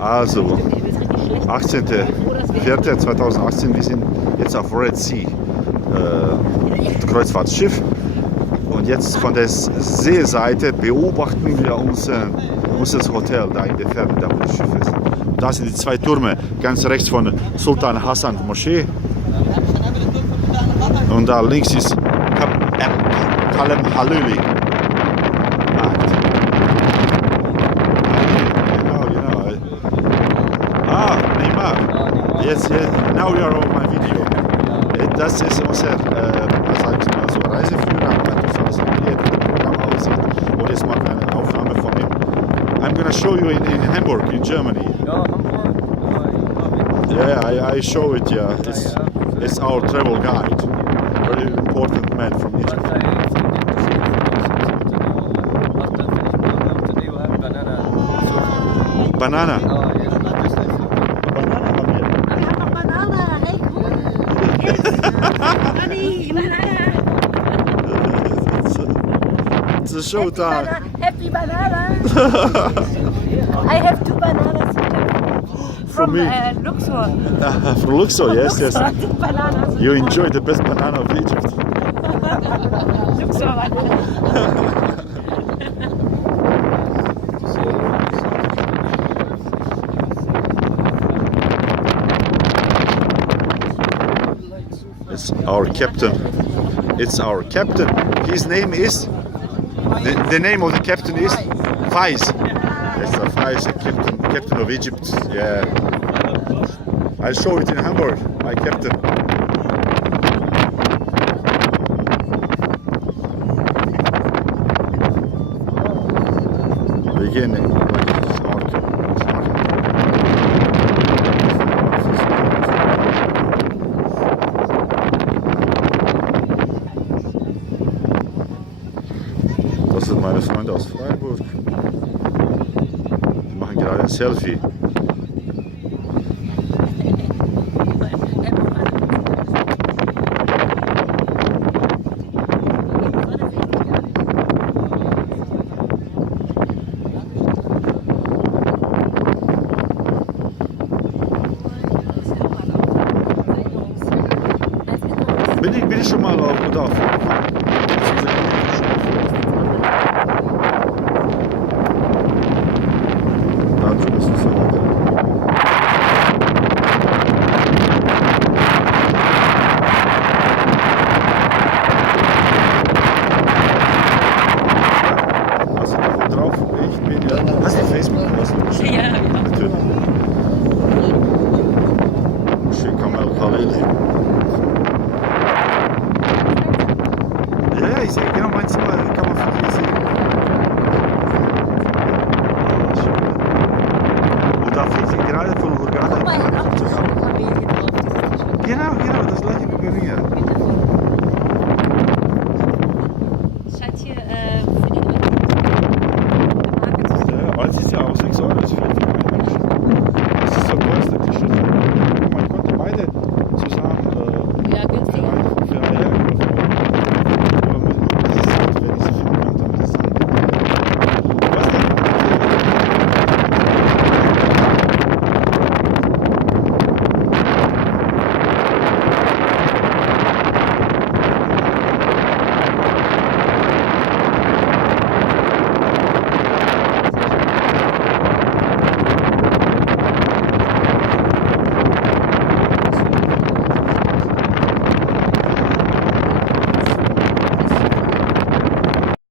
Also, 18.04.2018, wir sind jetzt auf Red Sea, Kreuzfahrtschiff. Und jetzt von der Seeseite beobachten wir unser Hotel da in der Ferne, da wo das Schiff ist. Und da sind die zwei Türme, ganz rechts von Sultan Hassan Moschee. Und da links ist Kalem Halili. Neymar. Yes, now we are on my video. Das ist unser Reiseführer, wie das Programm aussieht. Und jetzt machen wir eine Aufnahme von ihm. I'm gonna show you in Hamburg, in Germany. Ja, Hamburg. Yeah, I show it. Yeah, it's our travel guide. Very important man from Egypt. Banana. It's a showtime. Happy banana. I have 2 bananas from me. Luxor. From Luxor, yes. Bananas. You enjoy the best banana of Egypt. Luxor banana. It's our captain. It's our captain. His name is. The name of the captain is Faiz. That's a Faiz, captain of Egypt. Yeah. I'll show it in Hamburg. My captain. Beginning. Das sind meine Freunde aus Freiburg. Die machen gerade ein Selfie. Bin ich schon mal da? Hast du Facebook? Ja. Natürlich. Moschee Kamel Khalili. Ja, ich sehe genau, mein Zimmer kann man von hier sehen. Und da fliegt sie gerade von Hurghada. Genau, das gleiche wie bei mir.